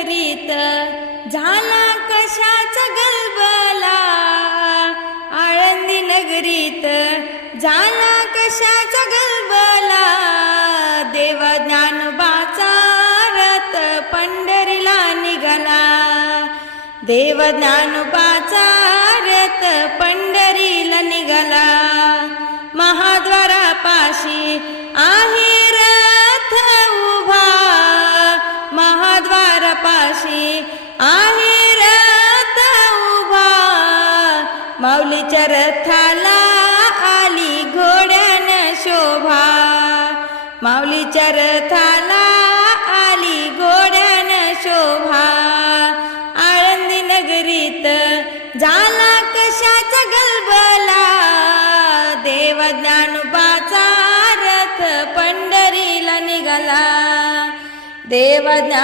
नगरीत झाला कशाचा गलबला, आळंदी नगरीत झाला कशाचा गलबला, देव ज्ञानोबाचा रथ पंढरीला निघाला, देव ज्ञानोबाचा रथ पंढरीला निघाला, महाद्वारापाशी आहे रथ उभा, महाद्वारापाशी आहे रथ उभा, माऊलीच्या रथाला आली घोड्यानं शोभा, माऊलीच्या रथाला आली घोड्यानं शोभा, आळंदी नगरीत झाला कशाचा गलबला, देव ज्ञानोबाचा रथ पंढरीला निघाला, देव ज्ञान